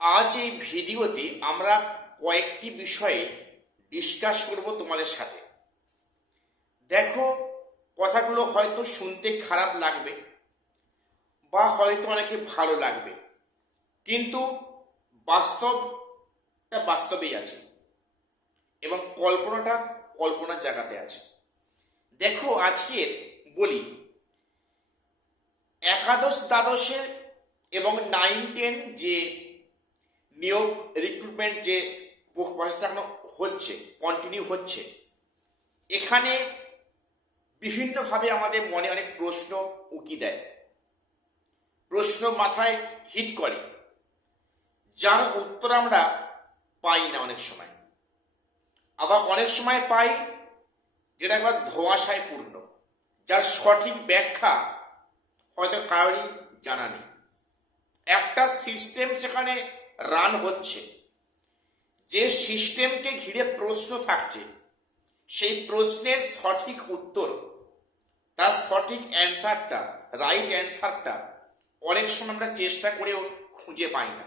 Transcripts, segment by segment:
আজ এই ভিডিওতে আমরা কয়েকটি বিষয়ে ডিসকাস করব তোমাদের সাথে। দেখো, কথাগুলো হয়তো শুনতে খারাপ লাগবে বা হয়তো অনেকে ভালো লাগবে, কিন্তু বাস্তবটা বাস্তবেই আছে এবং কল্পনাটা কল্পনার জায়গাতে আছে। দেখো, আজকের বলি একাদশ দ্বাদশের এবং 9-10 যে নিয়োগ রিক্রুটমেন্ট যে প্রসেসটা এখনো হচ্ছে, কন্টিনিউ হচ্ছে, এখানে বিভিন্নভাবে আমাদের মনে অনেক প্রশ্ন উকি দেয়, প্রশ্ন মাথায় হিট করে, যার উত্তর আমরা পাই না অনেক সময়। আবার অনেক সময় পাই যেটা একবার ধোঁয়াশায় পূর্ণ, যার সঠিক ব্যাখ্যা হয়তো কারোরই জানা নেই। একটা সিস্টেম সেখানে রান হচ্ছে, যে সিস্টেমকে ঘিরে প্রশ্ন থাকছে, সেই প্রশ্নের সঠিক উত্তর, তার সঠিক অ্যান্সারটা, রাইট অ্যান্সারটা অনেক সময় আমরা চেষ্টা করেও খুঁজে পাই না।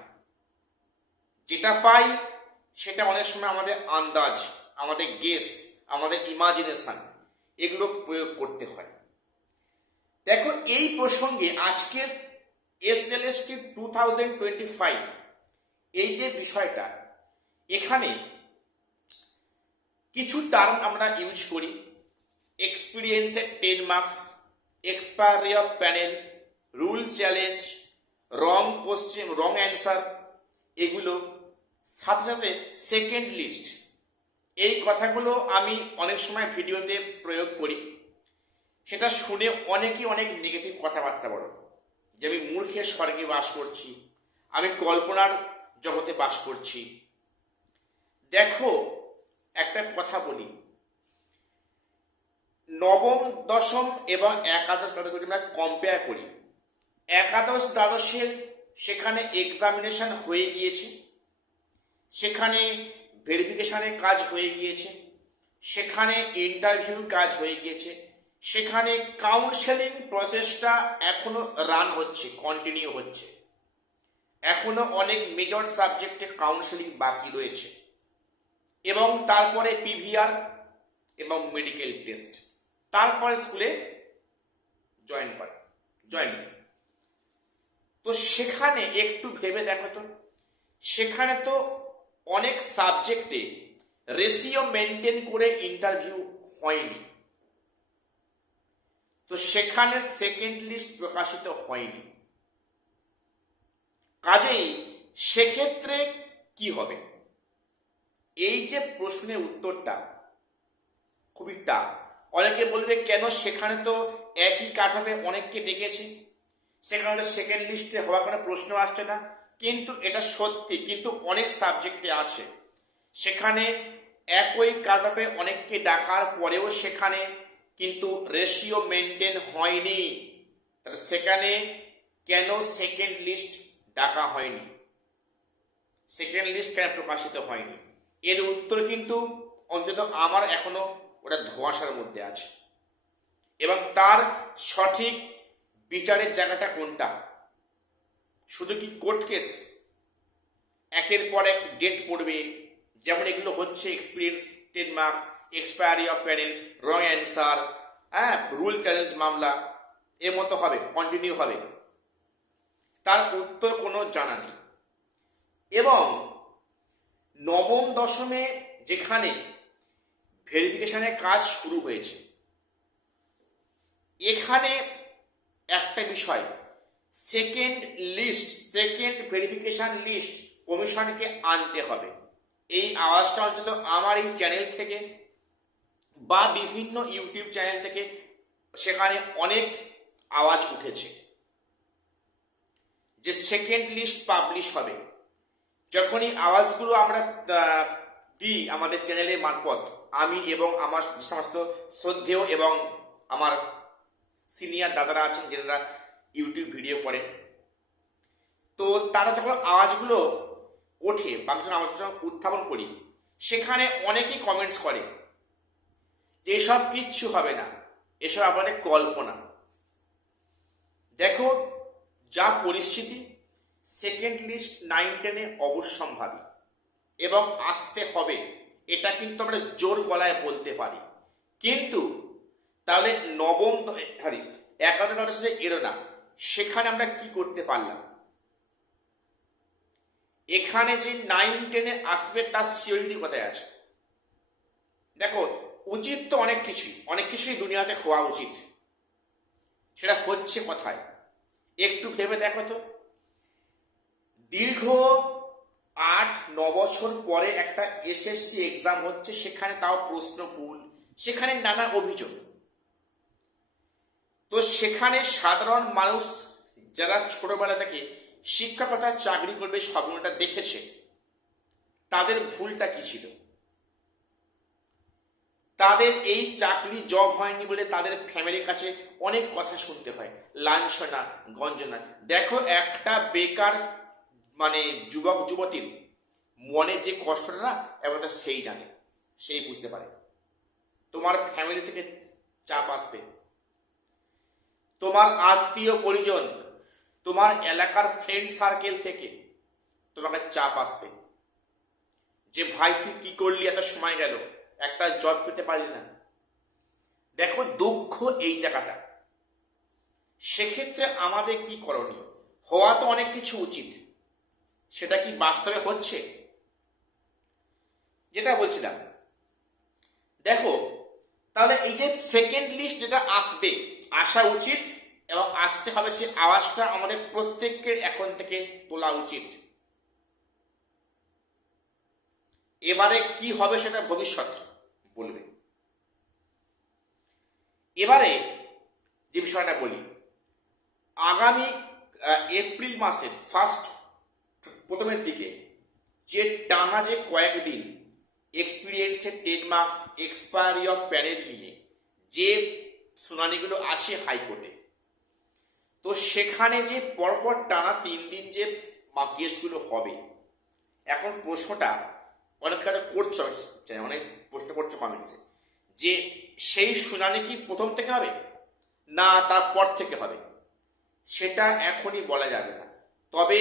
যেটা পাই সেটা অনেক সময় আমাদের আন্দাজ, আমাদের গেস, আমাদের ইমাজিনেশন, এগুলো প্রয়োগ করতে হয়। দেখো, এই প্রসঙ্গে আজকের SLST 2025 এই যে বিষয়টা, এখানে কিছু টার্ম আমরা ইউজ করি। এক্সপিরিয়েন্সের 10 marks, expiry of panel, rule challenge, wrong answer, এগুলো সাথে সাথে সেকেন্ড লিস্ট, এই কথাগুলো আমি অনেক সময় ভিডিওতে প্রয়োগ করি। সেটা শুনে অনেকেই অনেক নেগেটিভ কথাবার্তা বলো, যে আমি মূর্খের স্বর্গে বাস করছি, আমি কল্পনার জগতে বাস করছি। দেখো, একটা কথা বলি, নবম দশম এবং একাদশ দ্বাদশ যদি আমরা কম্পেয়ার করি, একাদশ দ্বাদশের সেখানে এক্সামিনেশন হয়ে গিয়েছে, সেখানে ভেরিফিকেশনের কাজ হয়ে গিয়েছে, সেখানে ইন্টারভিউর কাজ হয়ে গিয়েছে, সেখানে কাউন্সেলিং প্রসেসটা এখনো রান হচ্ছে, কন্টিনিউ হচ্ছে। এখনো অনেক মেজর সাবজেক্টে কাউন্সেলিং বাকি রয়েছে, এবং তারপরে পিভিআর এবং মেডিকেল টেস্ট, তারপরে স্কুলে জয়েন। তো সেখানে একটু ভেবে দেখো তো, সেখানে তো অনেক সাবজেক্টে রেশিও মেনটেন করে ইন্টারভিউ হয়নি, তো সেখানে সেকেন্ড লিস্ট প্রকাশিত হয়নি। কাজেই সেক্ষেত্রে কি হবে? এই যে প্রশ্নের উত্তরটা খুবই টাফ। অনেকে বলবে কেন, সেখানে তো একই কাঠামে অনেককে ডেকেছে, সেখানে সেকেন্ড লিস্টে হওয়ার কোনো প্রশ্ন আসছে না। কিন্তু এটা সত্যি, কিন্তু অনেক সাবজেক্টে আছে, সেখানে একই কাঠামে অনেককে ডাকার পরেও সেখানে কিন্তু রেশিও মেনটেন হয়নি। তাহলে সেখানে কেন সেকেন্ড লিস্ট ডাকা হয়নি, সেকেন্ড লিস্ট কেন প্রকাশিত হয়নি? এর উত্তর কিন্তু অন্তত আমার এখনো ওটা ধোঁয়াশার মধ্যে আছে, এবং তার সঠিক বিচারের জায়গাটা কোনটা? শুধু কি কোর্ট কেস একের পর এক ডেট পড়বে, যেমন এগুলো হচ্ছে experience 10 marks, expiry of panel, wrong answer, rule challenge মামলা, এর মতো হবে, কন্টিনিউ হবে? তার উত্তর কোনো জানা নেই। এবং নবম দশমে যেখানে ভেরিফিকেশনের কাজ শুরু হয়েছে, এখানে একটা বিষয়, সেকেন্ড ভেরিফিকেশন লিস্ট কমিশনকে আনতে হবে। এই আওয়াজটা অন্তত আমার এই চ্যানেল থেকে বা বিভিন্ন ইউটিউব চ্যানেল থেকে সেখানে অনেক আওয়াজ উঠেছে যে সেকেন্ড লিস্ট পাবলিশ হবে। যখনই আওয়াজগুলো আমরা দিই আমাদের চ্যানেলের মারফত, আমি এবং আমার সমস্ত শ্রদ্ধেয় এবং আমার সিনিয়র দাদারা আছেন যারা ইউটিউব ভিডিও করেন, তো তারা যখন আওয়াজগুলো ওঠে বা আমি যখন আওয়াজটা উত্থাপন করি, সেখানে অনেকেই কমেন্টস করে যে এসব কিচ্ছু হবে না, এসব আপনাদের কল্পনা। দেখো, যা পরিস্থিতি সেকেন্ড লিস্ট 9-10-এ অবশ্যম্ভাবী এবং আসতে হবে, এটা কিন্তু আমরা জোর গলায় বলতে পারি। কিন্তু তাহলে নবম সরি 11-12 সালে এলো না, সেখানে আমরা কি করতে পারলাম? এখানে যে 9-10-এ আসবে তার সিওরিটি কোথায় আছে? দেখো, উচিত তো অনেক কিছুই দুনিয়াতে হওয়া উচিত, সেটা হচ্ছে কোথায় একটু ভেবে দেখো তো। দীর্ঘ 8-9 বছর পরে একটা এসএসসি এক্সাম হচ্ছে, সেখানে তাও প্রশ্ন ভুল, সেখানে নানা অভিযোগ। তো সেখানে সাধারণ মানুষ যারা ছোটবেলা থেকে শিক্ষকতার চাকরি করবে স্বপ্নটা দেখেছে, তাদের ভুলটা কি ছিল? তাদের এই চাকরি জব হয়নি বলে তাদের ফ্যামিলির কাছে অনেক কথা শুনতে হয়, লাঞ্ছনা গঞ্জনা। দেখো, একটা বেকার যুবক যুবতীর মনে যে কষ্টটা না, এবারটা সেই জানে, সেই বুঝতে পারে। তোমার ফ্যামিলি থেকে চাপ আসবে, তোমার আত্মীয় পরিজন, তোমার এলাকার ফ্রেন্ড সার্কেল থেকে তোমাকে চাপ আসবে যে ভাই তুই কি করলি, এত সময় গেল, একটা জব পেতে পারলি না। দেখো, দুঃখ এই জায়গাটা। সেক্ষেত্রে আমাদের কি করণীয়? হওয়া তো অনেক কিছু উচিত, সেটা কি বাস্তবে হচ্ছে? যেটা বলছিলাম, দেখো, তাহলে এই যে সেকেন্ড লিস্ট যেটা আসবে, আসা উচিত এবং আসতে হবে, সে আওয়াজটা আমাদের প্রত্যেকের এখন থেকে তোলা উচিত। এবারে কি হবে সেটা ভবিষ্যৎ বলবে। এবারে যে বিষয়টা বলি, আগামী এপ্রিল মাসের প্রথমের দিকে যে টানা যে কয়েকদিন এক্সপিরিয়েন্সের 10 মার্কস এক্সপায়ারি অফ প্যানেল নিয়ে যে শুনানিগুলো আসে হাইকোর্টে, তো সেখানে যে পরপর টানা 3 দিন যে কেসগুলো হবে, এখন প্রশ্নটা অনেকটা করছে, অনেক প্রশ্ন করছে কমেন্টসে, যে সেই শুনানি কি প্রথম থেকে হবে না তারপর থেকে হবে, সেটা এখনই বলা যাবে না। তবে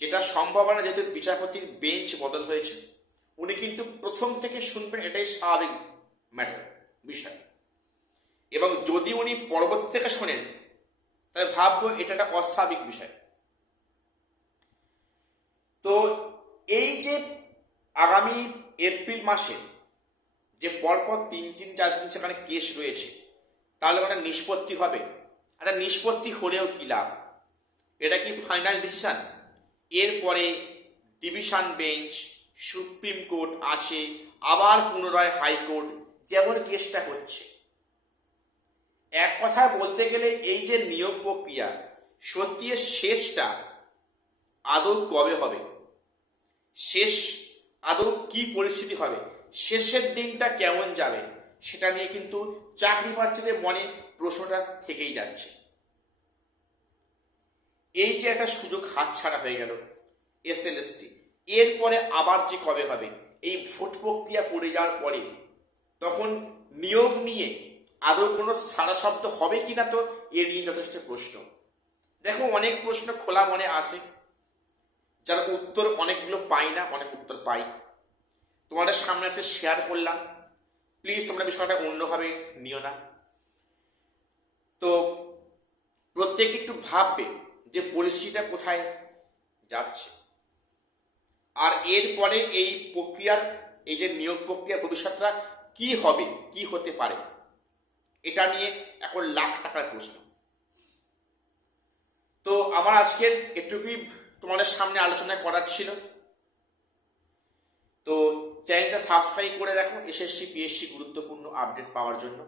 যেটা সম্ভাবনা, যেহেতু বিচারপতির বেঞ্চ বদল হয়েছে, উনি কিন্তু প্রথম থেকে শুনবেন, এটাই স্বাভাবিক বিষয়। এবং যদি উনি পরবর্তী থেকে শোনেন, তাহলে ভাববো এটা একটা অস্বাভাবিক বিষয়। তো এই যে আগামী এপ্রিল মাসে যে পরপর 3-4 দিন সেখানে কেস রয়েছে, তাহলে একটা নিষ্পত্তি হবে। একটা নিষ্পত্তি হলেও কি লাভ? এটা কি ফাইনাল ডিসিশন? এরপরে ডিভিশন বেঞ্চ, সুপ্রিম কোর্ট আছে, আবার পুনরায় হাইকোর্ট, যেমন কেসটা হচ্ছে। এক কথা বলতে গেলে এই যে নিয়োগ প্রক্রিয়া, সত্যি শেষটা আদৌ কবে হবে, শেষ আদৌ কি পরিস্থিতি হবে, শেষের দিনটা কেমন যাবে, সেটা নিয়ে কিন্তু চাকরি প্রার্থীদের মনে প্রশ্নটা থেকেই যাচ্ছে। এই যে একটা সুযোগ হাতছাড়া হয়ে গেল এসএলএসটি, এরপরে আবার যে কবে হবে, এই ভোট প্রক্রিয়া পড়ে যাওয়ার পরে তখন নিয়োগ নিয়ে আদৌ কোনো সারা শব্দ হবে কিনা, তো এ নিয়ে যথেষ্ট প্রশ্ন। দেখো, অনেক প্রশ্ন খোলা মনে আসে, যার উত্তর অনেকগুলো পাই না, অনেক উত্তর পাই। তোমাদের সামনে একটা শেয়ার করলাম, প্লিজ তোমরা বিষয়টা অন্যভাবে নিও না। তো প্রত্যেকে একটু ভাববে যে পরিস্থিতিটা কোথায় যাচ্ছে, আর এরপরে এই প্রক্রিয়ার, এই যে নিয়োগ প্রক্রিয়ার ভবিষ্যৎটা কি হবে, কি হতে পারে, এটা নিয়ে এখন লাখ টাকার প্রশ্ন। তো আমার আজকের এটুকুই তোমাদের সামনে আলোচনা করার ছিল। তো চ্যানেলটা সাবস্ক্রাইব করে রাখো এসএসসি পিএসসি গুরুত্বপূর্ণ আপডেট পাওয়ার জন্য।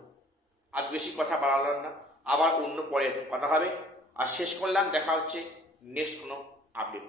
আর বেশি কথা বাড়ালাম না, আবার অন্য পরে কথা হবে। আর শেষ করলাম, দেখা হচ্ছে নেক্সট কোনো আপডেট।